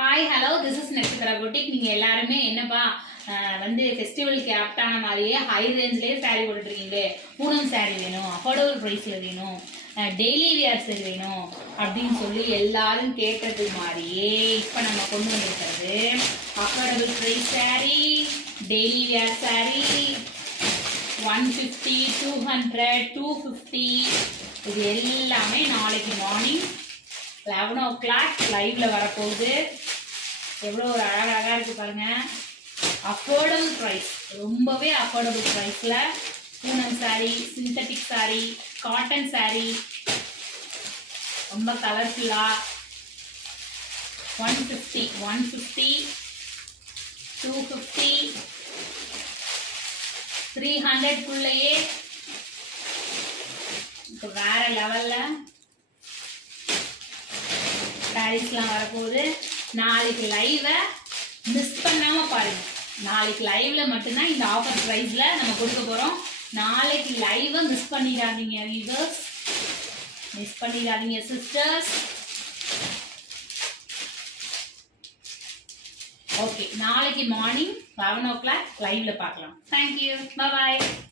Hi hello this is Nakshatra boutique. நீங்கள் எல்லாருமே என்னப்பா வந்து ஃபெஸ்டிவலுக்கு ஆப்டான மாதிரியே ஹை ரேஞ்ச்லேயே சாரீ போட்டுட்ருக்கீங்களே, பூனம் சாரீ வேணும், அஃபோர்டபுள் ப்ரைஸில் வேணும், டெய்லி வியர்ஸ் வேணும் அப்படின்னு சொல்லி எல்லாரும் கேட்டது மாதிரியே இப்போ நம்ம கொண்டு வந்திருக்கிறது affordable price sari, daily wear sari 150, 200, 250. இது எல்லாமே நாளைக்கு மார்னிங் 11 o'clock லைவ்ல வரப்போகுது. எவ்வளோ ஒரு அழகாக இருக்கு பாருங்க. அஃபோர்டபுள் ப்ரைஸ், ரொம்பவே அஃபோர்டபுள் ப்ரைஸில் பூனம் சாரீ, சிந்தட்டிக் சாரீ, காட்டன் சாரீ, ரொம்ப கலர்ஃபுல்லாக 150, 150, 250, 300 இப்போ வேற லெவலில் சாரீஸ்லாம் வரப்போகுது. நாளைக்கு லைவை மிஸ் பண்ணாமல் பாருங்கள். நாளைக்கு லைவ்ல மட்டும்தான் இந்த ஆஃபர் ப்ரைஸில் நம்ம கொடுக்க போகிறோம். நாளைக்கு லைவை மிஸ் பண்ணிடாதீங்க வியூவர்ஸ், மிஸ் பண்ணிடாதீங்க சிஸ்டர்ஸ். ஓகே, நாளைக்கு மார்னிங் 11 o'clock லைவ்ல பார்க்கலாம். தேங்க்யூ, பாய்.